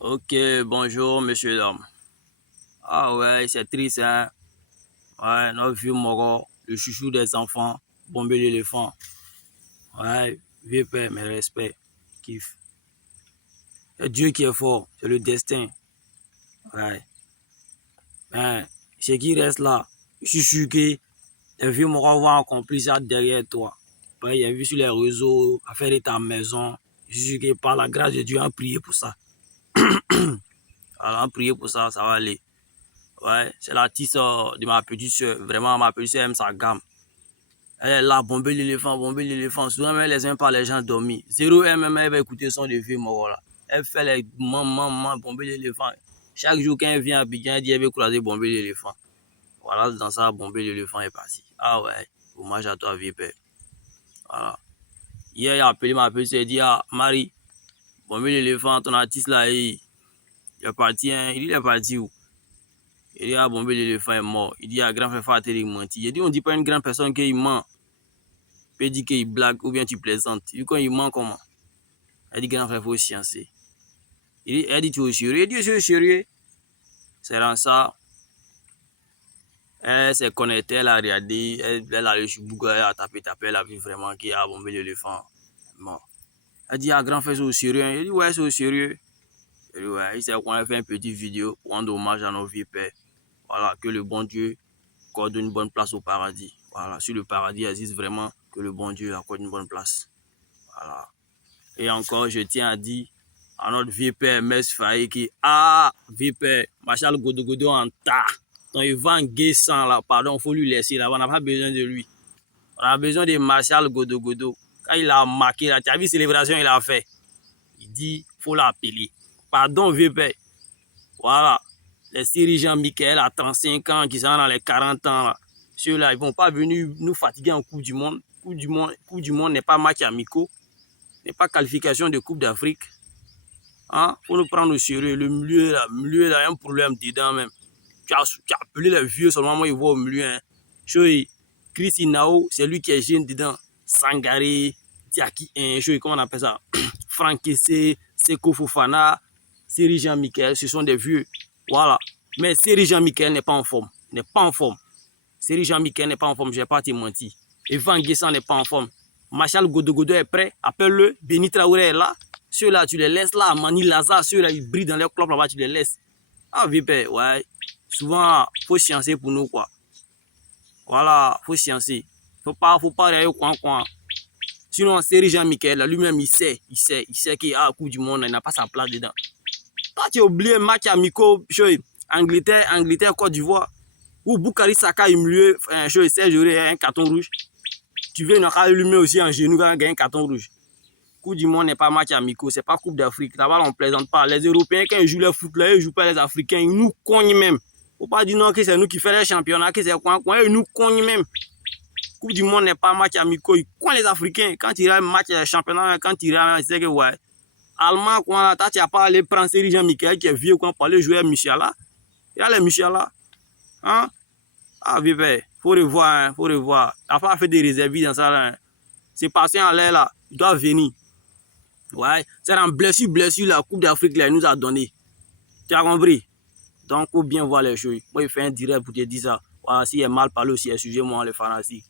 Ok, bonjour, monsieur l'homme. Ah ouais, c'est triste, hein. Ouais, notre vieux Moro, le chouchou des enfants, Bombé l'éléphant. Ouais, vieux père, mes respects. Kiff. C'est Dieu qui est fort, c'est le destin. Ouais. Ben, ce qui reste là, je suis sûr que les vieux Moro vont accomplir ça derrière toi. Ouais, il a vu sur les réseaux, à faire de ta maison. Je suis sûr que par la grâce de Dieu, on a prié pour ça. Alors, on a prié pour ça, ça va aller. Ouais, c'est l'artiste de ma petite soeur. Vraiment, ma petite soeur aime sa gamme. Elle est là, bomber l'éléphant, bomber l'éléphant. Souvent, elle les aime pas les gens dormir. 0M, elle va écouter son de vieux mort là. Elle fait les maman, bomber l'éléphant. Chaque jour, quand elle vient à Abidjan, elle dit elle veut croiser bomber l'éléphant. Voilà, dans ça, bomber l'éléphant est parti. Ah ouais, hommage à toi, vieux père. Voilà. Hier, il a appelé ma petite soeur, il dit, ah, Marie, bomber l'éléphant, ton artiste là, il est parti, hein. Il est parti où? Il dit, ah, bomber l'éléphant est mort. Il dit, ah, grand frère Fatel, il mentit. Il dit, on dit pas une grande personne qu'il ment. Il peut dire qu'il blague ou bien tu plaisantes. Il dit, quand il ment, comment? Elle dit, grand frère, il faut sciencer. Elle dit, tu es au sérieux? Il dit, je suis au sérieux. C'est dans ça. Elle s'est connectée, elle a regardé, elle a allé sur Google, elle a tapé, elle a vu vraiment qu'il a bombé l'éléphant. Bon. Elle dit, ah, grand frère, c'est au sérieux. Il dit, ouais, c'est au sérieux. Il dit, ouais, il sait qu'on a fait une petite vidéo pour rendre hommage à nos vieux pères. Voilà, que le bon Dieu accorde une bonne place au paradis. Voilà, si le paradis existe vraiment, que le bon Dieu accorde une bonne place. Voilà. Et encore, je tiens à dire à notre vieux père, Mess Faye, qui, ah, vieux père, Marshal Godogodo en tas. Donc, il va en guessant là, pardon, il faut lui laisser là, on n'a pas besoin de lui. On a besoin de Marshal Godogodo. Quand il a marqué là, tu as vu célébration, il a fait. Il dit, il faut l'appeler. Pardon, vieux père. Voilà. Les dirigeants Michael à 35 ans, qui sont dans les 40 ans là. Ceux-là, ils ne vont pas venir nous fatiguer en Coupe du Monde. Coupe du Monde n'est pas match amicaux, n'est pas qualification de Coupe d'Afrique. Hein? Faut nous prendre au sérieux. Le milieu là, il y a un problème dedans même. Tu as appelé les vieux seulement, moi, ils voient au milieu. Hein. Chris Inao, c'est lui qui est jeune dedans. Sangaré, Diaki, comment on appelle ça? Franck Kessé, Seko Fofana, Seri Jean-Michel, ce sont des vieux. Voilà. Mais Seri Jean-Michel n'est pas en forme. N'est pas en forme. Seri Jean-Michel n'est pas en forme, je ne vais pas te mentir. Evan Guessant n'est pas en forme. Marshal Godogodo est prêt. Appelle-le. Béni Traoré est là. Ceux-là, tu les laisses là. Mani Lazare, ceux-là, ils brillent dans les clubs là-bas, tu les laisses. Ah, VP, ouais. Souvent, il faut sciencer pour nous, quoi. Voilà, il faut sciencer. Faut pas aller au coin. Sinon, Seri Jean-Michel, lui-même, il sait qu'il a un coup du monde, il n'a pas sa place dedans. Toi, tu as oublié un match amical, Angleterre, Côte d'Ivoire, où Boukari Saka, il me lui, Serge Aurier, un carton rouge. Tu veux lui aussi en genou, va gagner un carton rouge. Coupe du monde n'est pas match amical, c'est pas Coupe d'Afrique. Là-bas, on ne plaisante pas. Les Européens, quand ils jouent le foot, là, ils ne jouent pas les Africains, ils nous cognent même. Faut pas dire non que c'est nous qui faisons les championnats, que c'est quoi, ils nous cognent même. Coupe du monde n'est pas match amical, ils cognent les Africains. Quand il y a un match championnat, quand il y a un, c'est que ouais. Allemand, quoi, là, tu n'as pas allé prendre Seri Jean-Michel qui est vieux, quoi, pour aller jouer à Michala. Il y a les Michala. Hein? Ah, bébé, faut revoir, hein, faut revoir. Il n'a pas fait des réserves dans ça, là. Hein. C'est passé en l'air, là. Il doit venir. Ouais, c'est un blessure, la Coupe d'Afrique, là, il nous a donné. Tu as compris? Donc, il faut bien voir les choses. Moi, il fait un direct pour te dire ça. Voilà, s'il est mal parlé aussi, sujet moi, les fanatiques.